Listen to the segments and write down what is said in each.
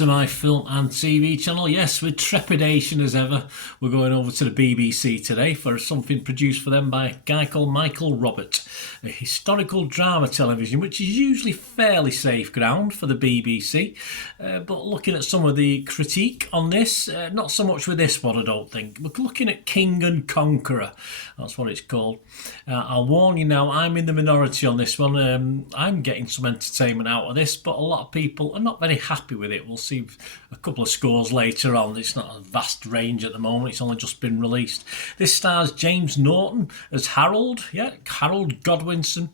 to my film and TV channel. Yes, with trepidation as ever, we're going over to the BBC today for something produced for them by a guy called Michael Robert, a historical drama television, which is usually fairly safe ground for the BBC. But looking at some of the critique on this, not so much with this one, I don't think. We're looking at King and Conqueror. That's what it's called. I'll warn you now, I'm in the minority on this one. I'm getting some entertainment out of this, but a lot of people are not very happy with it. We'll see a couple of scores later on. It's not a vast range at the moment. It's only just been released. This stars James Norton as Harold. Yeah, Harold Godwinson.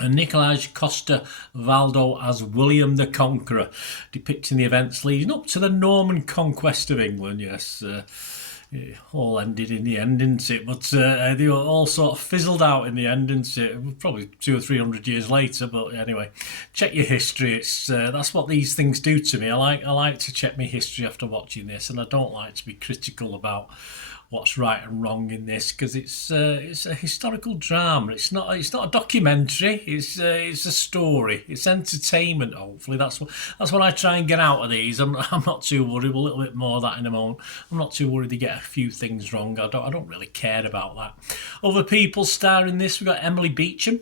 And Nicolaj Coster-Waldau as William the Conqueror, depicting the events leading up to the Norman conquest of England. Yes, it all ended in the end, didn't it? But they were all sort of fizzled out in the end, didn't it? Probably 200 or 300 years later. But anyway, check your history. It's that's what these things do to me. I like to check my history after watching this, and I don't like to be critical about what's right and wrong in this, because it's a historical drama. It's not a documentary. It's a story. It's entertainment. Hopefully, that's what I try and get out of these. I'm not too worried. A little bit more of that in a moment. I'm not too worried they get a few things wrong. I don't really care about that. Other people starring this, we've got Emily Beecham,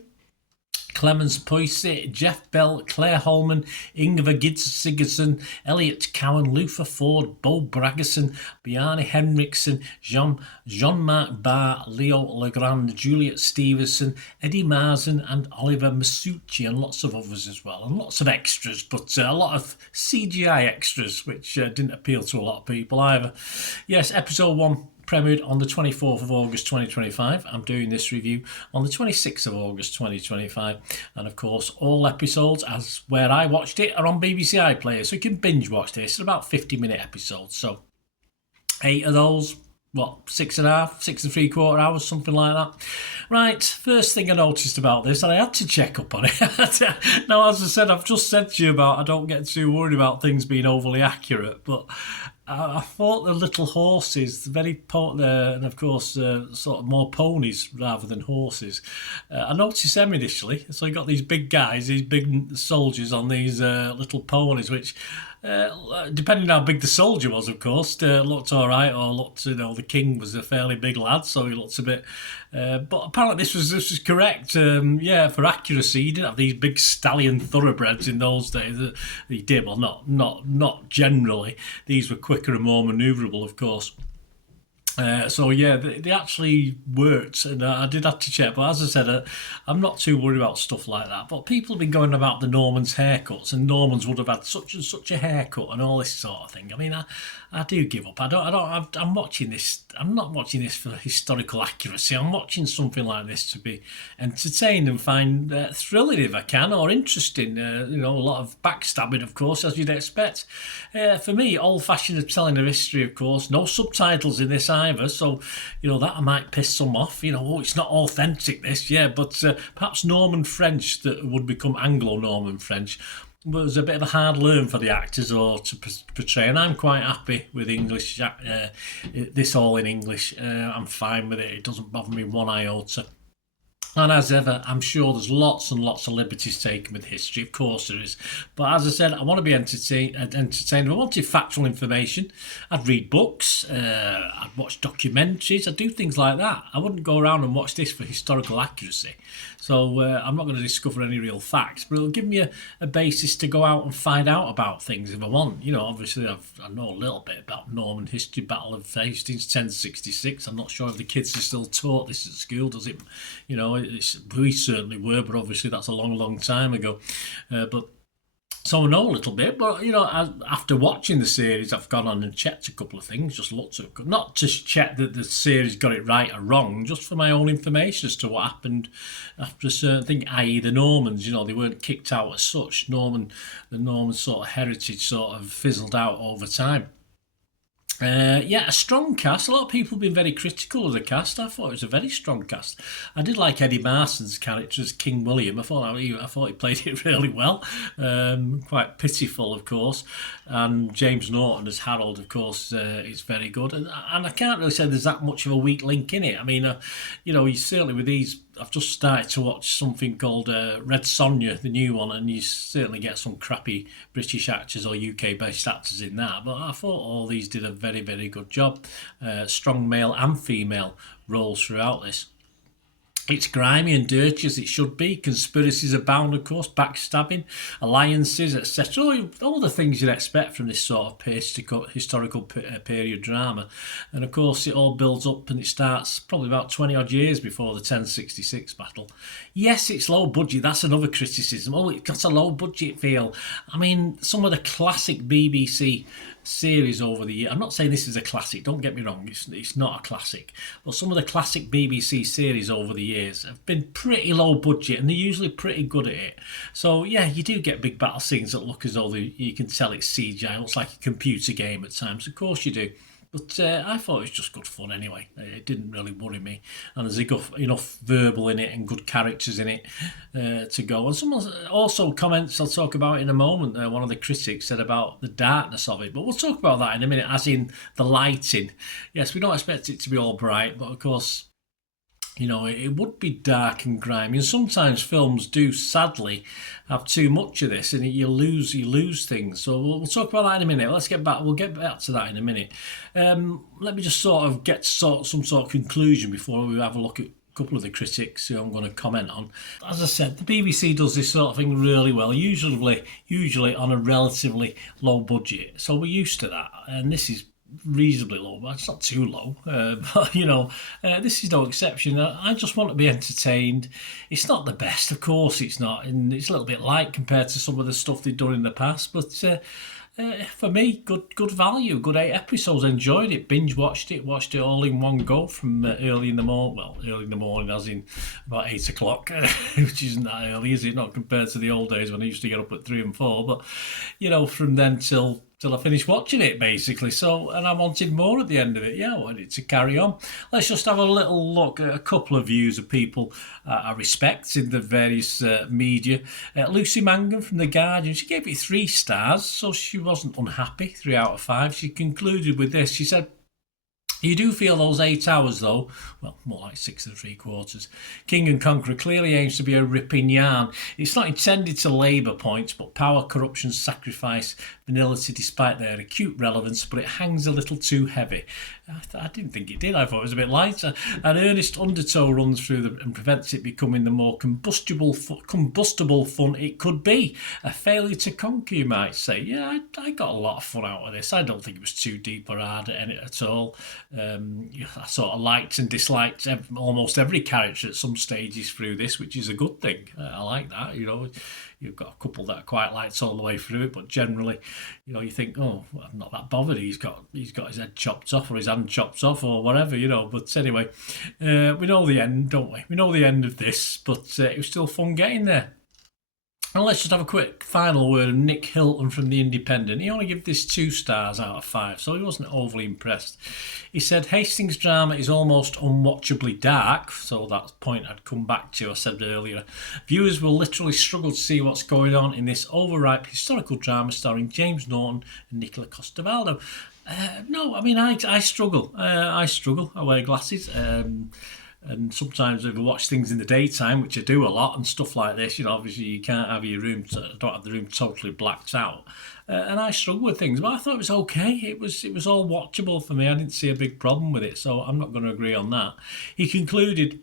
Clemens Poyset, Jeff Bell, Claire Holman, Ingvar Sigurdsson, Elliot Cowan, Luther Ford, Bo Bragason, Bjarne Henriksen, Jean-Marc Barr, Leo Legrand, Juliet Stevenson, Eddie Marzen and Oliver Masucci, and lots of others as well, and lots of extras, but a lot of CGI extras, which didn't appeal to a lot of people either. Yes, episode 1 premiered on the 24th of August 2025. I'm doing this review on the 26th of August 2025, and of course all episodes, as where I watched it, are on BBC iPlayer, so you can binge watch this. They're about 50-minute episodes, so 8 of those, 6.5 hours, something like that. Right, first thing I noticed about this, and I had to check up on it. Now, as I said, I've just said to you about I don't get too worried about things being overly accurate, but I thought the little horses, very important, and of course, sort of more ponies rather than horses. I noticed them initially. So you got these big guys, these big soldiers on these little ponies, which, depending on how big the soldier was, of course, looked all right, or looked, the king was a fairly big lad, so he looked a bit. But apparently this was correct. For accuracy, he didn't have these big stallion thoroughbreds in those days. He did, well, not generally. These were quicker and more manoeuvrable, of course. They actually worked, and I did have to check. But as I said, I'm not too worried about stuff like that. But people have been going about the Normans' haircuts, and Normans would have had such and such a haircut, and all this sort of thing. I mean, I do give up. I'm watching this. I'm not watching this for historical accuracy. I'm watching something like this to be entertained and find thrilling if I can, or interesting. A lot of backstabbing, of course, as you'd expect. For me, old-fashioned telling of history, of course. No subtitles in this either, so that might piss some off. It's not authentic. This, but perhaps Norman French that would become Anglo-Norman French was a bit of a hard learn for the actors or to portray, and I'm quite happy with English. This all in English. I'm fine with it. It doesn't bother me one iota. And as ever, I'm sure there's lots and lots of liberties taken with history. Of course there is. But as I said, I want to be entertained. If I wanted factual information, I'd read books, I'd watch documentaries, I'd do things like that. I wouldn't go around and watch this for historical accuracy. So I'm not going to discover any real facts, but it'll give me a basis to go out and find out about things if I want. Obviously I know a little bit about Norman history, Battle of Hastings, 1066. I'm not sure if the kids are still taught this at school. Does it, we certainly were, but obviously that's a long, long time ago. So I know a little bit, but after watching the series, I've gone on and checked a couple of things, just looked at, not to check that the series got it right or wrong, just for my own information as to what happened after a certain thing, i.e. the Normans. They weren't kicked out as such. The Norman sort of heritage sort of fizzled out over time. A strong cast. A lot of people have been very critical of the cast. I thought it was a very strong cast. I did like Eddie Marzen's character as King William. I thought he played it really well. Quite pitiful, of course. And James Norton as Harold, of course, is very good. And I can't really say there's that much of a weak link in it. I mean, he's certainly with these I've just started to watch something called Red Sonja, the new one, and you certainly get some crappy British actors or UK-based actors in that. But I thought all these did a very, very good job. Strong male and female roles throughout this. It's grimy and dirty as it should be. Conspiracies abound, of course, backstabbing, alliances, etc. All the things you'd expect from this sort of historical period drama. And of course, it all builds up and it starts probably about 20 odd years before the 1066 battle. Yes, it's low budget. That's another criticism. Oh, it's got a low budget feel. I mean, some of the classic BBC series over the year. I'm not saying this is a classic, don't get me wrong, it's not a classic, but some of the classic BBC series over the years have been pretty low budget and they're usually pretty good at it. So yeah, you do get big battle scenes that look as though you can tell it's CGI, it looks like a computer game at times, of course you do. But I thought it was just good fun anyway. It didn't really worry me. And there's enough verbal in it and good characters in it to go. And someone also comments I'll talk about in a moment. One of the critics said about the darkness of it. But we'll talk about that in a minute, as in the lighting. Yes, we don't expect it to be all bright. But of course, you know, it would be dark and grimy, and sometimes films do sadly have too much of this, and you lose things. So we'll talk about that in a minute. We'll get back to that in a minute. Let me just sort of get some sort of conclusion before we have a look at a couple of the critics who I'm going to comment on. As I said, the BBC does this sort of thing really well, usually on a relatively low budget. So we're used to that, and this is reasonably low, but it's not too low. But you know, this is no exception. I just want to be entertained. It's not the best, of course it's not, and it's a little bit light compared to some of the stuff they've done in the past. But for me, good value, good 8 episodes. Enjoyed it, binge watched it all in one go from early in the morning. Well, early in the morning, as in about 8 o'clock, which isn't that early, is it? Not compared to the old days when I used to get up at 3 and 4. But you know, from then till I finished watching it, basically. So, and I wanted more at the end of it. Yeah, I wanted to carry on. Let's just have a little look at a couple of views of people I respect in the various media. Lucy Mangan from The Guardian, she gave it 3 stars, so she wasn't unhappy. 3 out of 5. She concluded with this. She said, "You do feel those 8 hours, though." Well, more like 6 3/4. "King and Conqueror clearly aims to be a ripping yarn. It's not intended to labour points, but power, corruption, sacrifice, venality despite their acute relevance, but it hangs a little too heavy." I didn't think it did. I thought it was a bit lighter. "An earnest undertow runs through and prevents it becoming the more combustible fun it could be. A failure to conquer, you might say." Yeah, I got a lot of fun out of this. I don't think it was too deep or hard at all. I sort of liked and disliked almost every character at some stages through this, which is a good thing. I like that. You know, you've got a couple that I quite liked all the way through it, but generally, you know, you think, oh, well, I'm not that bothered. He's got his head chopped off or his hand chopped off or whatever, you know. But anyway, we know the end, don't we? We know the end of this, but it was still fun getting there. And let's just have a quick final word of Nick Hilton from The Independent. He only gave this 2 stars out of 5, so he wasn't overly impressed. He said, "Hastings' drama is almost unwatchably dark," so that point I'd come back to, I said earlier. "Viewers will literally struggle to see what's going on in this overripe historical drama starring James Norton and Nicola Costa-Waldau." No, I mean, I struggle. I struggle. I wear glasses. And sometimes if I watch things in the daytime, which I do a lot, and stuff like this, you know, obviously you can't have your room, don't have the room totally blacked out. And I struggle with things, but I thought it was okay. It was all watchable for me. I didn't see a big problem with it, so I'm not going to agree on that. He concluded,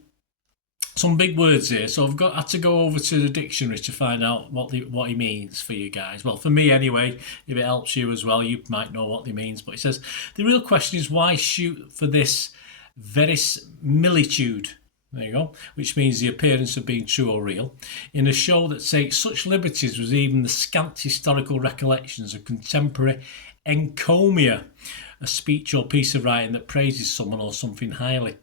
some big words here, so had to go over to the dictionary to find out what he means for you guys. Well, for me anyway, if it helps you as well, you might know what he means. But he says, "The real question is why shoot for this verisimilitude," there you go, which means the appearance of being true or real, "in a show that takes such liberties with even the scant historical recollections of contemporary encomia, a speech or piece of writing that praises someone or something highly.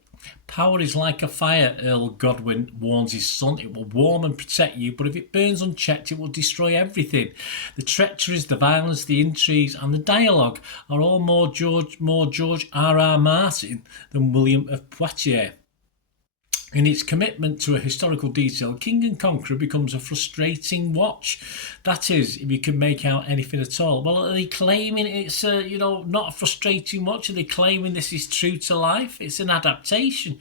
Power is like a fire," Earl Godwin warns his son. "It will warm and protect you, but if it burns unchecked, it will destroy everything. The treacheries, the violence, the intrigues, and the dialogue are all more George R.R. Martin than William of Poitiers." In its commitment to a historical detail, King and Conqueror becomes a frustrating watch. That is, if you can make out anything at all. Well, are they claiming it's not a frustrating watch? Are they claiming this is true to life? It's an adaptation.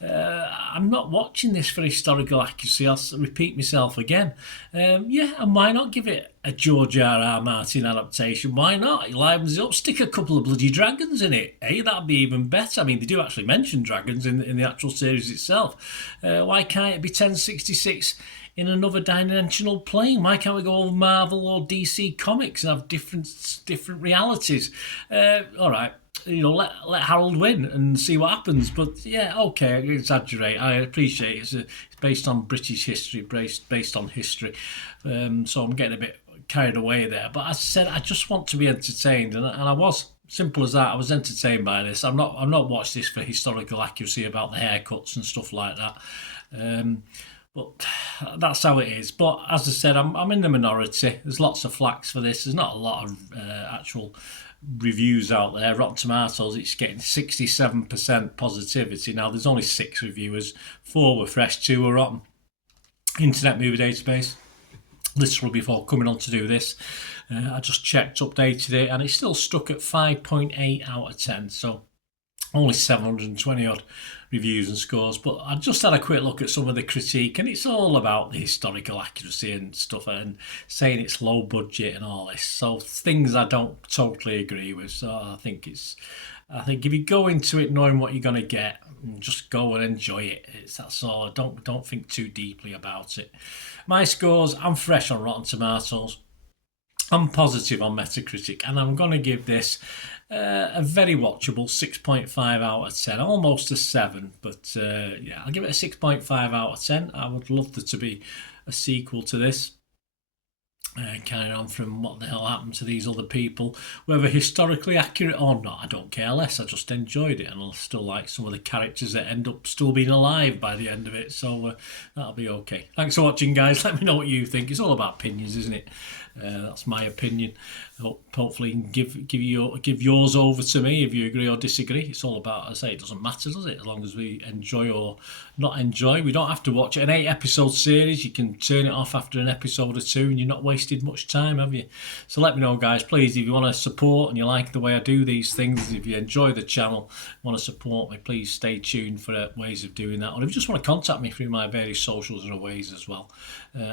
I'm not watching this for historical accuracy. I'll repeat myself again. And why not give it a George R.R. Martin adaptation? Why not? It livens it up. Stick a couple of bloody dragons in it. Hey, that'd be even better. I mean, they do actually mention dragons in the actual series itself. Why can't it be 1066 in another dimensional plane? Why can't we go over Marvel or DC Comics and have different realities? All right. Let Harold win and see what happens. But yeah, okay, I exaggerate. I appreciate it. It's based on British history, based on history. So I'm getting a bit carried away there. But as I said, I just want to be entertained, and I was. Simple as that. I was entertained by this. I'm not watched this for historical accuracy about the haircuts and stuff like that. But that's how it is. But as I said, I'm in the minority. There's lots of flacks for this. There's not a lot of actual reviews out there. Rotten Tomatoes, it's getting 67% positivity. Now, there's only 6 reviewers. 4 were fresh, 2 were rotten. Internet Movie Database. Literally before coming on to do this, I just checked, updated it, and it's still stuck at 5.8 out of 10. So only 720 odd reviews and scores. But I just had a quick look at some of the critique, and it's all about the historical accuracy and stuff, and saying it's low budget and all this. So things I don't totally agree with. So I think if you go into it knowing what you're going to get, just go and enjoy it. That's all. Don't think too deeply about it. My scores, I'm fresh on Rotten Tomatoes. I'm positive on Metacritic, and I'm going to give this a very watchable 6.5 out of 10, almost a 7. But yeah, I'll give it a 6.5 out of 10. I would love there to be a sequel to this. Carrying on from what the hell happened to these other people, whether historically accurate or not, I don't care less. I just enjoyed it, and I'll still like some of the characters that end up still being alive by the end of it, so that'll be okay. Thanks for watching, guys. Let me know what you think. It's all about opinions, isn't it? That's my opinion. Hopefully give yours over to me if you agree or disagree. It's all about, I say, it doesn't matter, does it? As long as we enjoy or not enjoy. We don't have to watch an 8-episode series. You can turn it off after an episode or 2 and you're not wasted much time, have you? So let me know, guys, please, if you want to support and you like the way I do these things, if you enjoy the channel, want to support me, please stay tuned for ways of doing that. Or if you just want to contact me through my various socials, or ways as well.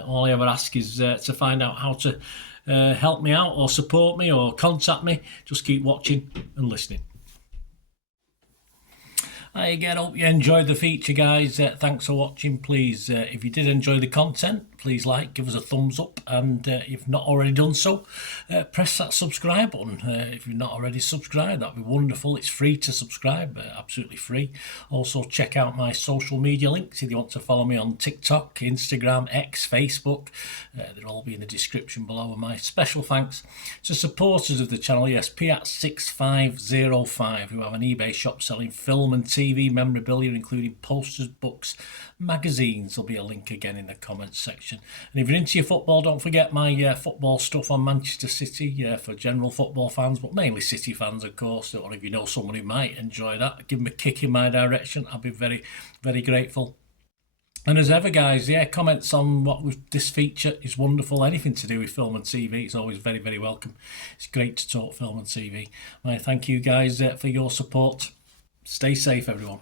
All I ever ask is to find out how to help me out or support me or contact me. Just keep watching and listening. Hi again, hope you enjoyed the feature, guys. Thanks for watching. Please, if you did enjoy the content, please give us a thumbs up, and if not already done so, press that subscribe button. If you're not already subscribed, that'd be wonderful. It's free to subscribe, absolutely free. Also, check out my social media links if you want to follow me on TikTok, Instagram, X, Facebook. They'll all be in the description below. And my special thanks to supporters of the channel, yes, Piat6505, who have an eBay shop selling film and TV memorabilia, including posters, books, magazines. There'll be a link again in the comments section. And if you're into your football, don't forget my football stuff on Manchester City for general football fans, but mainly City fans, of course. Or if you know someone who might enjoy that, give them a kick in my direction. I'll be very, very grateful. And as ever, guys, comments on this feature is wonderful. Anything to do with film and TV is always very, very welcome. It's great to talk film and TV. I thank you, guys, for your support. Stay safe, everyone.